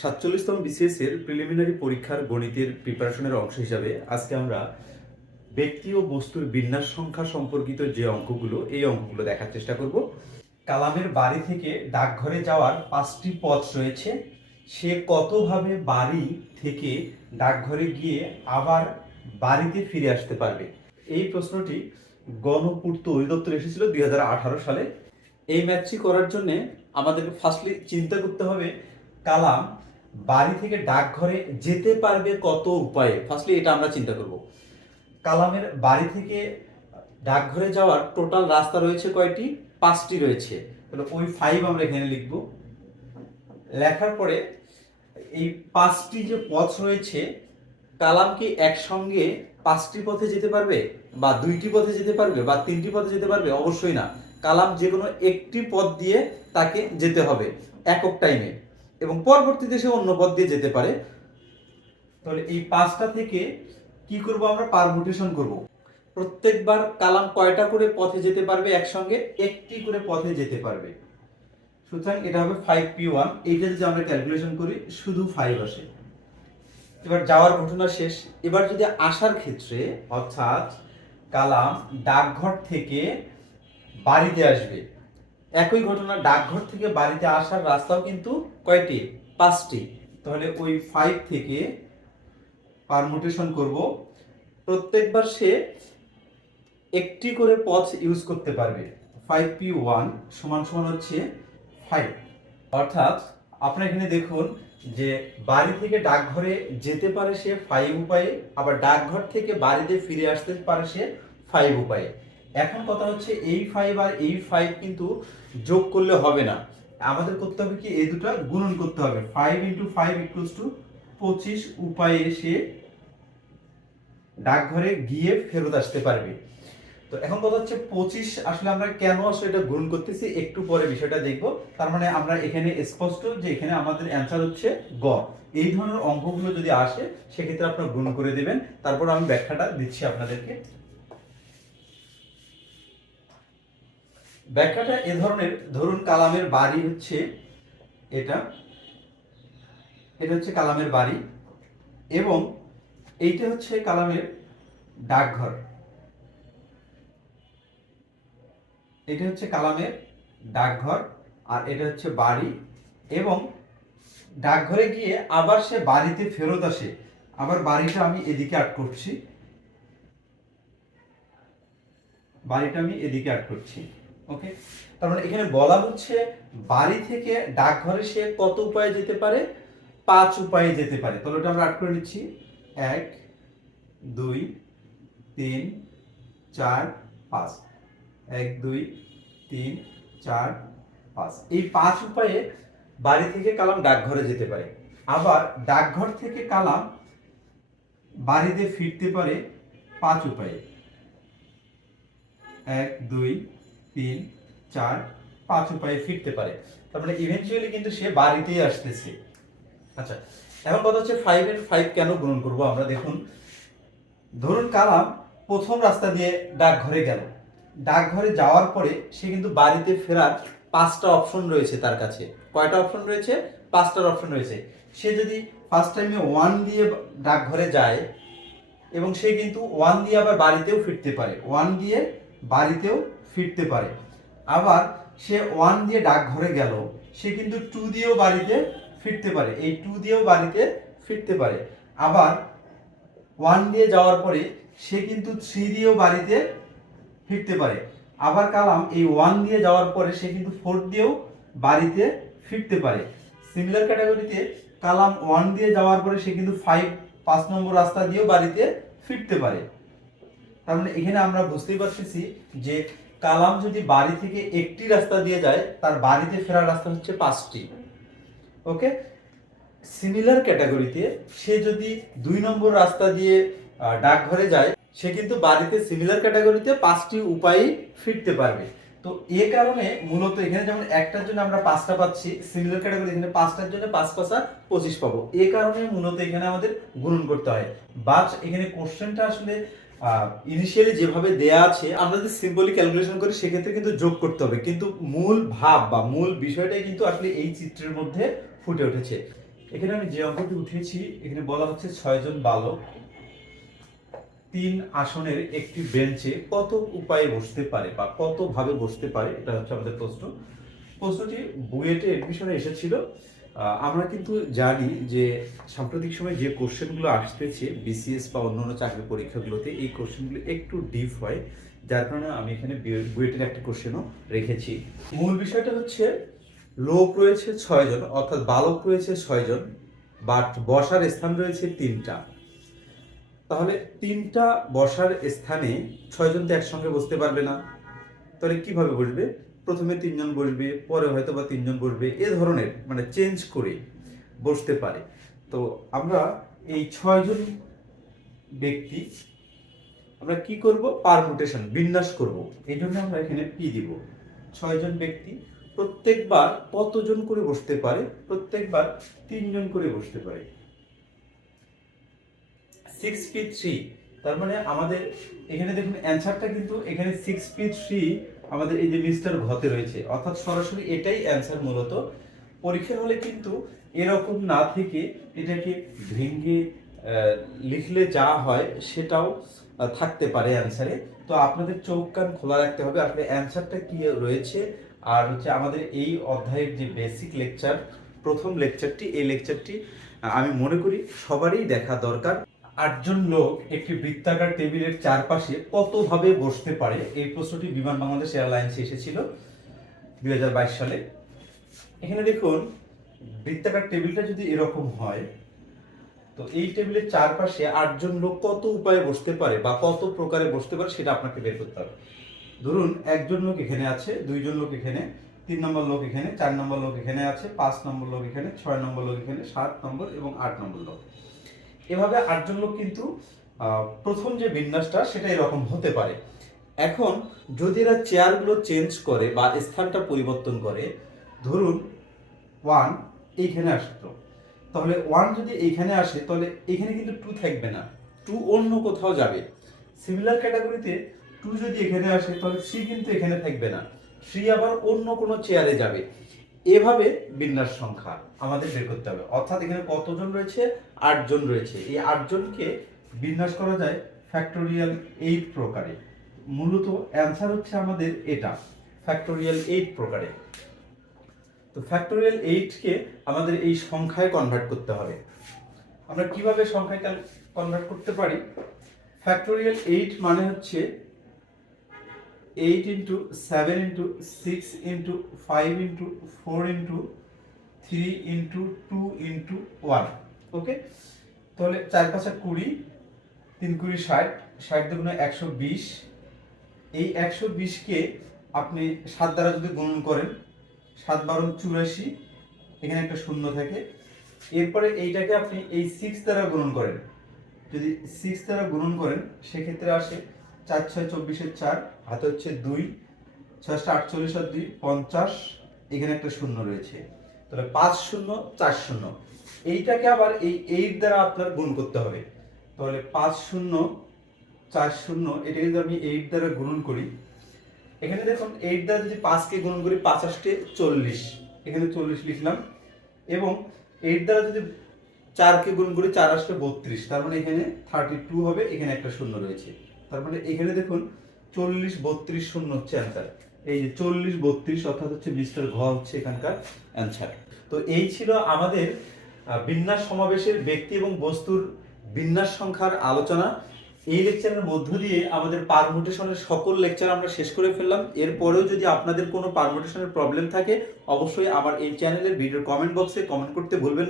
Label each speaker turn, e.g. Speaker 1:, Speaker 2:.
Speaker 1: সাতচল্লিশতম বিসিএস এর প্রিলিমিনারি পরীক্ষার গণিতের প্রিপারেশনের অংশ হিসাবে আজকে আমরা ব্যক্তি ও বস্তুর বিন্যাস সংখ্যা সম্পর্কিত যে অঙ্কগুলো, এই অঙ্কগুলো দেখার চেষ্টা করব। কালামের বাড়ি থেকে ডাকঘরে যাওয়ার পাঁচটি পথ রয়েছে। সে কতভাবে বাড়ি থেকে ডাকঘরে গিয়ে আবার বাড়িতে ফিরে আসতে পারবে? এই প্রশ্নটি গণপূর্ত অধিদপ্তর এসেছিল দুই হাজার আঠারো সালে। এই ম্যাচটি করার জন্য আমাদেরকে ফার্স্টলি চিন্তা করতে হবে কালাম বাড়ি থেকে ডাকঘরে যেতে পারবে কত উপায়ে? ফার্স্টলি এটা আমরা চিন্তা করব। কালামের বাড়ি থেকে ডাকঘরে যাওয়ার টোটাল রাস্তা রয়েছে কয়টি? পাঁচটি রয়েছে। তাহলে ওই ফাইভ আমরা এখানে লিখব। লেখার পরে এই পাঁচটি যে পথ রয়েছে, কালাম কি একসঙ্গে পাঁচটি পথে যেতে পারবে? বা দুইটি পথে যেতে পারবে? বা তিনটি পথে যেতে পারবে? অবশ্যই না। কালাম যে কোনো একটি পথ দিয়ে তাকে যেতে হবে, একক টাইমে এবং পরবর্তীতে সে অন্য পথ দিয়ে যেতে পারে। তাহলে এই পাঁচটা থেকে কি করব আমরা? পারমুটেশন করব। প্রত্যেকবার কালাম কয়টা করে পথে যেতে পারবে একসঙ্গে? একটি করে পথে যেতে পারবে। সুতরাং এটা হবে ফাইভ পি ওয়ান এইটা যদি আমরা ক্যালকুলেশন করি, শুধু ফাইভ আসে। এবার যাওয়ার ঘটনা শেষ। এবার যদি আসার ক্ষেত্রে অর্থাৎ কালাম ডাকঘর থেকে বাড়িতে আসবে। একই ঘটনা ডাকঘর থেকে বাড়িতে আসার রাস্তাও কিন্তু কয়টি? পাঁচটি। তাহলে ওই ফাইভ থেকে পারমুটেশন করব। প্রত্যেকবার সে একটি করে পথ ইউজ করতে পারবে। ফাইভ পি ওয়ান সমান সমান হচ্ছে ফাইভ অর্থাৎ আপনার এখানে দেখুন যে বাড়ি থেকে ডাকঘরে যেতে পারে সে ফাইভ উপায়ে, আবার ডাকঘর থেকে বাড়িতে ফিরে আসতে পারে সে ফাইভ উপায়ে। এখন কথা হচ্ছে এই ফাইভ আর এই ফাইভ কিন্তু যোগ করলে হবে না। আমাদের করতে হবে কি? এই দুটো গুণন করতে হবে। Five into five equals to পঁচিশ উপায়ে সে ডাকঘরে গিয়ে ফেরত আসতে পারবে। তো এখন কথা হচ্ছে পঁচিশ আসলে আমরা কেন আসলে এটা গুণ করতেছি? একটু পরে বিষয়টা দেখব। তার মানে আমরা এখানে স্পষ্ট যে এখানে আমাদের অ্যান্সার হচ্ছে গ। এই ধরনের অঙ্কগুলো যদি আসে, সেক্ষেত্রে আপনারা গুণ করে দেবেন। তারপর আমি ব্যাখ্যাটা দিচ্ছি আপনাদেরকে। ব্যাখ্যাটা এ ধরনের, ধরুন কালামের বাড়ি হচ্ছে এটা এটা হচ্ছে কালামের বাড়ি, এবং এইটা হচ্ছে কালামের ডাকঘর। এটা হচ্ছে কালামের ডাকঘর, আর এটা হচ্ছে বাড়ি, এবং ডাকঘরে গিয়ে আবার সে বাড়িতে ফেরত আসে। আবার বাড়িটা আমি এদিকে আট করছি। বাড়িটা আমি এদিকে আট করছি। ওকে তার মানে এখানে বলা হচ্ছে বাড়ি থেকে ডাকঘরে সে কত উপায়ে যেতে পারে? পাঁচ উপায়ে যেতে পারে। তাহলে ওটা আমরা আট করে নিচ্ছি। এক, দুই, তিন, চার, পাঁচ। এক, দুই, তিন, চার, পাঁচ। এই পাঁচ উপায়ে বাড়ি থেকে কালাম ডাকঘরে যেতে পারে। আবার ডাকঘর থেকে কালাম বাড়িতে ফিরতে পারে পাঁচ উপায়ে। এক, দুই তিন, চার, পাঁচ উপায়ে ফিরতে পারে। তার মানে ইভেনচুয়ালি কিন্তু সে বাড়িতেই আসতেছে। আচ্ছা এখন কথা হচ্ছে ফাইভ এর ফাইভ কেন গ্রহণ করব আমরা? দেখুন, ধরুন কালাম প্রথম রাস্তা দিয়ে ডাকঘরে গেল। ডাকঘরে যাওয়ার পরে সে কিন্তু বাড়িতে ফেরার পাঁচটা অপশন রয়েছে তার কাছে। কয়টা অপশন রয়েছে? পাঁচটার অপশন রয়েছে। সে যদি ফার্স্ট টাইমে ওয়ান দিয়ে ডাকঘরে যায়, এবং সে কিন্তু ওয়ান দিয়ে আবার বাড়িতেও ফিরতে পারে। ওয়ান দিয়ে বাড়িতেও ফিরতে পারে। আবার সে ওয়ান দিয়ে ডাকঘরে গেল, সে কিন্তু টু দিয়েও বাড়িতে ফিরতে পারে। এই টু দিয়েও বাড়িতে ফিরতে পারে। আবার ওয়ান দিয়ে যাওয়ার পরে সে কিন্তু থ্রি দিয়েও বাড়িতে ফিরতে পারে। আবার কালাম এই ওয়ান দিয়ে যাওয়ার পরে সে কিন্তু ফোর দিয়েও বাড়িতে ফিরতে পারে। সিমিলার ক্যাটাগরিতে কালাম ওয়ান দিয়ে যাওয়ার পরে সে কিন্তু ফাইভ, পাঁচ নম্বর রাস্তা দিয়েও বাড়িতে ফিরতে পারে। মানে এখানে আমরা বুঝতেই পারতেছি যে কালাম যদি বাড়ি থেকে একটি রাস্তা দিয়ে যায়, তার বাড়িতে ফেরার রাস্তা হচ্ছে পাঁচটি। ওকে? সিমিলার ক্যাটাগরিতে সে যদি দুই নম্বর রাস্তা দিয়ে ডাকঘরে যায়, সে কিন্তু বাড়িতে সিমিলার ক্যাটাগরিতে পাঁচটি উপায়ে ফিরতে পারবে। তো এ কারণে মূলত এখানে যেমন একটার জন্য আমরা পাঁচটা পাচ্ছি সিমিলার ক্যাটাগরি এখানে পাঁচটার জন্য পাঁচ পাঁচা পঁচিশ পাবো। এ কারণে মূলত এখানে আমাদের গুণন করতে হয়। বাট এখানে কোশ্চেনটা আসলে ইনিশিয়ালি যেভাবে দেয়া আছে, আমরা যদি সিম্পলি ক্যালকুলেশন করি, সেক্ষেত্রে কিন্তু যোগ করতে হবে। কিন্তু মূল ভাব বা মূল বিষয়টাই কিন্তু আসলে এই চিত্রের মধ্যে ফুটে উঠেছে। এখানে আমি যে অঙ্কটি উঠিয়েছি, এখানে বলা হচ্ছে ছয়জন বালক, তিন আসনের একটি বেঞ্চে কত উপায়ে বসতে পারে বা কত ভাবে বসতে পারে, এটা হচ্ছে আমাদের প্রশ্ন। প্রশ্নটি বুয়েটে এডমিশনে এসেছিল। আমরা কিন্তু জানি যে সাম্প্রতিক সময় যে কোশ্চেনগুলো আসতেছে বিসিএস বা অন্যান্য চাকরি পরীক্ষাগুলোতে, এই কোশ্চেনগুলো একটু ডিপ হয়। যার কারণে আমি এখানে বুয়েটের একটা কোশ্চেনও রেখেছি। মূল বিষয়টা হচ্ছে, লোক রয়েছে ছয়জন অর্থাৎ বালক রয়েছে ছয়জন বাট বসার স্থান রয়েছে তিনটা। তাহলে তিনটা বসার স্থানে ছয়জন তো একসঙ্গে বসতে পারবে না। তাহলে কীভাবে বসবে? প্রথমে তিনজন বসবে, পরে হয়তো বা তিনজন বসবে, এ ধরনের মানে চেঞ্জ করে বসতে পারে। তো আমরা এই ছয়জন ব্যক্তি আমরা কি করব? পারমুটেশন বিন্যাস করব। এই জন্য আমরা এখানে পি দিব। ছয়জন ব্যক্তি প্রত্যেকবার কতজন করে বসতে পারে? প্রত্যেকবার তিনজন করে বসতে পারে। সিক্স পি থ্রি তার মানে আমাদের এখানে দেখুন অ্যান্সারটা কিন্তু এখানে সিক্স পি থ্রি আমাদের এই যে মিস্টার ঘতে রয়েছে, অর্থাৎ সরাসরি এটাই অ্যান্সার মূলত। পরীক্ষা হলে কিন্তু এরকম না থেকে এটাকে ভেঙে লিখলে যা হয় সেটাও থাকতে পারে অ্যান্সারে তো আপনাদের চোখ কান খোলা রাখতে হবে, আসলে অ্যান্সারটা কি রয়েছে, আর হচ্ছে আমাদের এই অধ্যায়ের যে বেসিক লেকচার প্রথম লেকচারটি এই লেকচারটি আমি মনে করি সবারই দেখা দরকার। আটজন লোক একটি বৃত্তাকার টেবিলের চারপাশে কতভাবে বসতে পারে? এই প্রশ্নটি বিমান বাংলাদেশ এয়ারলাইন্সে এসেছিল দু হাজার বাইশ সালে। এখানে দেখুন, বৃত্তাকার টেবিলটা যদি এরকম হয়, তো এই টেবিলের চারপাশে আটজন লোক কত উপায়ে বসতে পারে বা কত প্রকারে বসতে পারে সেটা আপনাকে বের করতে হবে। ধরুন, একজন লোক এখানে আছে, দুইজন লোক এখানে, তিন নম্বর লোক এখানে, চার নম্বর লোক এখানে আছে, পাঁচ নম্বর লোক এখানে, ছয় নম্বর লোক এখানে, সাত নম্বর এবং আট নম্বর লোক। এভাবে আটজন লোক কিন্তু প্রথম যে বিন্যাসটা সেটা এরকম হতে পারে। এখন যদি এরা চেয়ারগুলো চেঞ্জ করে বা স্থানটা পরিবর্তন করে, ধরুন ওয়ান এইখানে আসতো। তাহলে ওয়ান যদি এইখানে আসে, তাহলে এখানে কিন্তু টু থাকবে না। টু অন্য কোথাও যাবে। সিমিলার ক্যাটাগরিতে টু যদি এখানে আসে, তাহলে থ্রি কিন্তু এখানে থাকবে না। থ্রি আবার অন্য কোনো চেয়ারে যাবে। এভাবে বিন্যাস সংখ্যা আমাদের বের করতে হবে। অর্থাৎ এখানে কতজন রয়েছে? আটজন রয়েছে। এই আটজনকে বিন্যাস করা যায় ফ্যাক্টোরিয়াল এইট প্রকারে। মূলত অ্যান্সার হচ্ছে আমাদের এটা ফ্যাক্টোরিয়াল এইট প্রকারে। তো ফ্যাক্টোরিয়াল এইটকে আমাদের এই সংখ্যায় কনভার্ট করতে হবে। আমরা কীভাবে সংখ্যায় কনভার্ট করতে পারি? ফ্যাক্টোরিয়াল এইট মানে হচ্ছে eight into seven into six into five into four into three into two into one okay তাহলে চার পাঁচা কুড়ি, তিন কুড়ি ষাট ষাট দুগুণে একশো বিশ। এই একশো বিশকে আপনি সাত দ্বারা যদি গুণন করেন, সাত বারো চুরাশি, এখানে একটা শূন্য থাকে। এরপরে এইটাকে আপনি এই সিক্স দ্বারা গুণন করেন। যদি সিক্স দ্বারা গুণন করেন, সেক্ষেত্রে আসে চার ছয় চব্বিশের চার, হাতে হচ্ছে দুই ছয়শটা আটচল্লিশ আর দুই, পঞ্চাশ, এখানে একটা শূন্য রয়েছে। তাহলে পাঁচ শূন্য, চার শূন্য। এইটাকে আবার এই এইট দ্বারা আপনার গুণ করতে হবে। তাহলে পাঁচ শূন্য, চার শূন্য এটা যদি আমি এইট দ্বারা গুণন করি, এখানে দেখুন এইট দ্বারা যদি পাঁচকে গুণন করি, পাঁচ আসতে চল্লিশ। এখানে চল্লিশ লিখলাম। এবং এইট দ্বারা যদি চারকে গুণ করি, চার আসলে বত্রিশ। তার মানে এখানে থার্টি টু হবে, এখানে একটা শূন্য রয়েছে। তার মানে এখানে দেখুন চল্লিশ বত্রিশ শূন্য হচ্ছে অ্যান্সার এই যে চল্লিশ বত্রিশ অর্থাৎ হচ্ছে মিস্টার ঘ হচ্ছে এখানকার অ্যান্সার তো এই ছিল আমাদের বিন্যাস সমাবেশের ব্যক্তি এবং বস্তুর বিন্যাস সংখ্যার আলোচনা। এই লেকচারের মধ্য দিয়ে আমাদের পারমুটেশনের সকল লেকচার আমরা শেষ করে ফেললাম। এরপরেও যদি আপনাদের কোনো পারমুটেশনের প্রবলেম থাকে, অবশ্যই আমার এই চ্যানেলের ভিডিও কমেন্ট বক্সে কমেন্ট করতে ভুলবেন।